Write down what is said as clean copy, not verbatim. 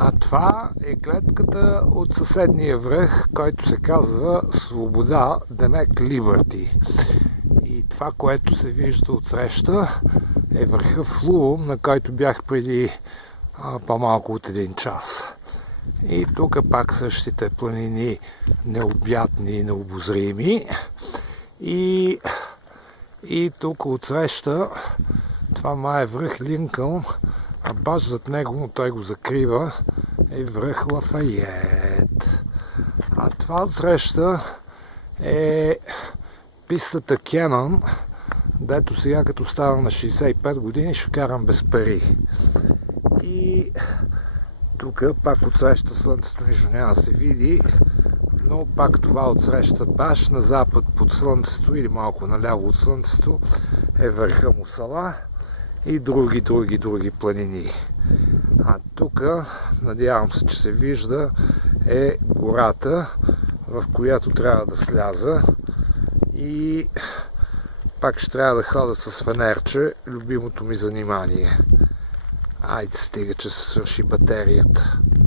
А това е гледката от съседния връх, който се казва Свобода, демек Liberty. И това, което се вижда отсреща, е върха Флуум, на който бях преди по-малко от 1 час. И тук пак същите планини, необятни и необозрими. И тук отсреща, това май е връх Линкълн, а баш зад него, но той го закрива, е връх Лафайет. А това отсреща е пистата Кенън, дето сега като ставам на 65 години ще карам без пари. И тук пак отсреща слънцето, нищо няма да се види, но пак това отсреща баш на запад под слънцето или малко наляво от слънцето е върха Мусала и други планини. А тук, надявам се, че се вижда, е гората, в която трябва да сляза и пак ще трябва да ходя с фенерче, любимото ми занимание. Айде, стига, че се свърши батерията.